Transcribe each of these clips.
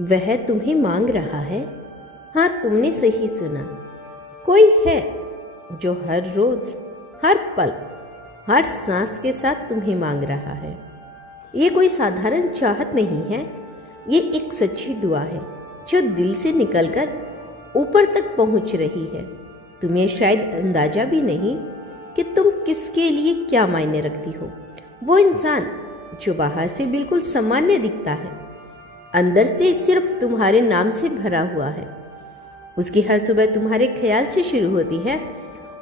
वह तुम्हें मांग रहा है। हाँ, तुमने सही सुना। कोई है जो हर रोज, हर पल, हर सांस के साथ तुम्हें मांग रहा है। ये कोई साधारण चाहत नहीं है, ये एक सच्ची दुआ है जो दिल से निकलकर ऊपर तक पहुंच रही है। तुम्हें शायद अंदाजा भी नहीं कि तुम किसके लिए क्या मायने रखती हो। वो इंसान जो बाहर से बिल्कुल सामान्य दिखता है, अंदर से सिर्फ तुम्हारे नाम से भरा हुआ है। उसकी हर सुबह तुम्हारे ख्याल से शुरू होती है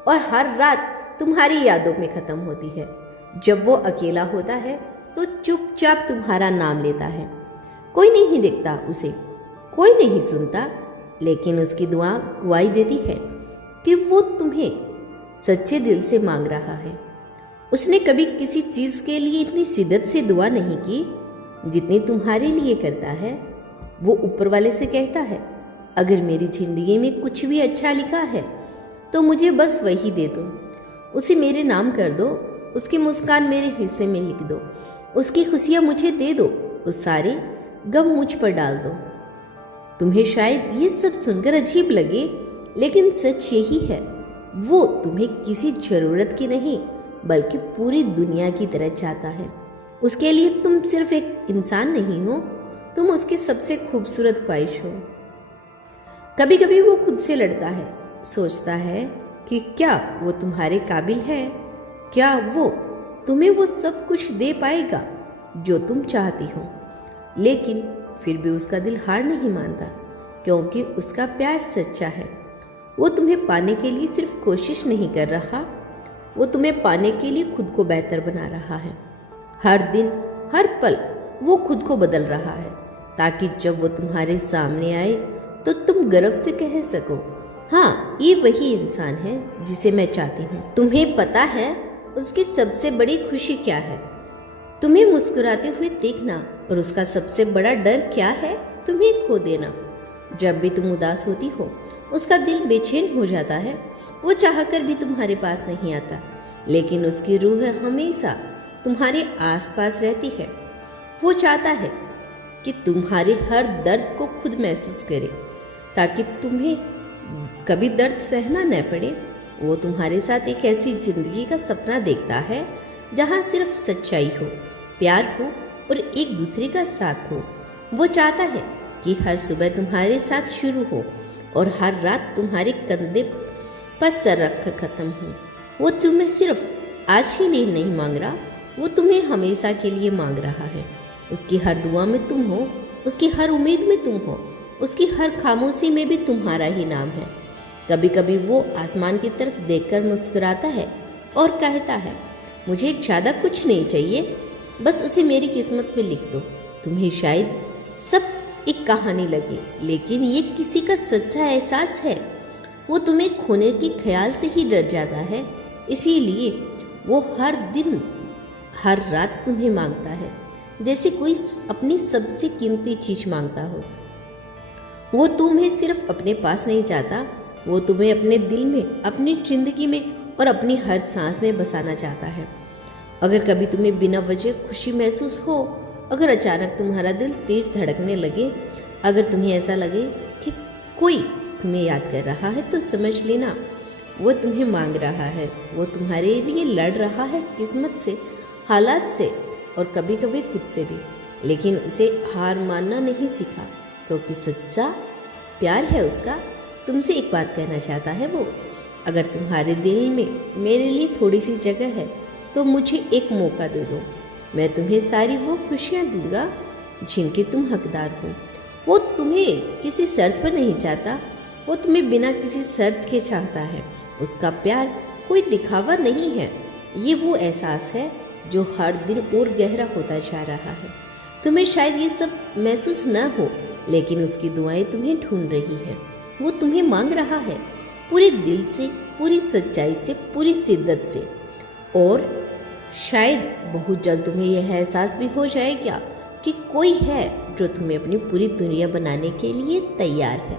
और हर रात तुम्हारी यादों में खत्म होती है। जब वो अकेला होता है तो चुपचाप तुम्हारा नाम लेता है। कोई नहीं देखता उसे, कोई नहीं सुनता, लेकिन उसकी दुआ गवाही देती है कि वो तुम्हें सच्चे दिल से मांग रहा है। उसने कभी किसी चीज के लिए इतनी शिद्दत से दुआ नहीं की जितनी तुम्हारे लिए करता है। वो ऊपर वाले से कहता है, अगर मेरी जिंदगी में कुछ भी अच्छा लिखा है तो मुझे बस वही दे दो। उसे मेरे नाम कर दो, उसकी मुस्कान मेरे हिस्से में लिख दो, उसकी खुशियां मुझे दे दो, उस सारे गम मुझ पर डाल दो। तुम्हें शायद ये सब सुनकर अजीब लगे, लेकिन सच यही है। वो तुम्हें किसी जरूरत की नहीं बल्कि पूरी दुनिया की तरह चाहता है। उसके लिए तुम सिर्फ एक इंसान नहीं हो, तुम उसकी सबसे खूबसूरत ख्वाहिश हो। कभी कभी वो खुद से लड़ता है, सोचता है कि क्या वो तुम्हारे काबिल है, क्या वो तुम्हें वो सब कुछ दे पाएगा जो तुम चाहती हो। लेकिन फिर भी उसका दिल हार नहीं मानता, क्योंकि उसका प्यार सच्चा है। वो तुम्हें पाने के लिए सिर्फ कोशिश नहीं कर रहा, वो तुम्हें पाने के लिए खुद को बेहतर बना रहा है। हर दिन, हर पल वो खुद को बदल रहा है, ताकि जब वो तुम्हारे सामने आए तो तुम गर्व से कह सको, हाँ, ये वही इंसान है जिसे मैं चाहती हूँ। तुम्हें पता है उसकी सबसे बड़ी खुशी क्या है? तुम्हें मुस्कुराते हुए देखना। और उसका सबसे बड़ा डर क्या है? तुम्हें खो देना। जब भी तुम उदास होती हो, उसका दिल बेचैन हो जाता है। वो चाहकर भी तुम्हारे पास नहीं आता, लेकिन उसकी रूह हमेशा तुम्हारे आसपास रहती है। वो चाहता है कि तुम्हारे हर दर्द को खुद महसूस करे, ताकि तुम्हें कभी दर्द सहना न पड़े। वो तुम्हारे साथ एक ऐसी जिंदगी का सपना देखता है जहाँ सिर्फ सच्चाई हो, प्यार हो और एक दूसरे का साथ हो। वो चाहता है कि हर सुबह तुम्हारे साथ शुरू हो और हर रात तुम्हारे कंधे पर सर रखकर खत्म हो। वो तुम्हें सिर्फ आज के लिए नहीं मांग रहा, वो तुम्हें हमेशा के लिए मांग रहा है। उसकी हर दुआ में तुम हो, उसकी हर उम्मीद में तुम हो, उसकी हर खामोशी में भी तुम्हारा ही नाम है। कभी कभी वो आसमान की तरफ देखकर मुस्कुराता है और कहता है, मुझे ज़्यादा कुछ नहीं चाहिए, बस उसे मेरी किस्मत में लिख दो। तुम्हें शायद सब एक कहानी लगे, लेकिन ये किसी का सच्चा एहसास है। वो तुम्हें खोने के ख्याल से ही डर जाता है, इसीलिए वो हर दिन, हर रात तुम्हें मांगता है, जैसे कोई अपनी सबसे कीमती चीज मांगता हो। वो तुम्हें सिर्फ अपने पास नहीं चाहता, वो तुम्हें अपने दिल में, अपनी जिंदगी में और अपनी हर सांस में बसाना चाहता है। अगर कभी तुम्हें बिना वजह खुशी महसूस हो, अगर अचानक तुम्हारा दिल तेज धड़कने लगे, अगर तुम्हें ऐसा लगे कि कोई तुम्हें याद कर रहा है, तो समझ लेना वो तुम्हें मांग रहा है। वो तुम्हारे लिए लड़ रहा है, किस्मत से, हालात से और कभी कभी खुद से भी। लेकिन उसे हार मानना नहीं सीखा, क्योंकि सच्चा प्यार है उसका। तुमसे एक बात कहना चाहता है वो, अगर तुम्हारे दिल में मेरे लिए थोड़ी सी जगह है तो मुझे एक मौका दे दो। मैं तुम्हें सारी वो खुशियाँ दूंगा जिनके तुम हकदार हो। वो तुम्हें किसी शर्त पर नहीं चाहता, वो तुम्हें बिना किसी शर्त के चाहता है। उसका प्यार कोई दिखावा नहीं है, ये वो एहसास है जो हर दिन और गहरा होता जा रहा है। तुम्हें शायद ये सब महसूस न हो, लेकिन उसकी दुआएं तुम्हें ढूंढ रही है। वो तुम्हें मांग रहा है, पूरे दिल से, पूरी सच्चाई से, पूरी शिद्दत से। और शायद बहुत जल्द तुम्हें यह एहसास भी हो जाएगा कि कोई है जो तुम्हें अपनी पूरी दुनिया बनाने के लिए तैयार है।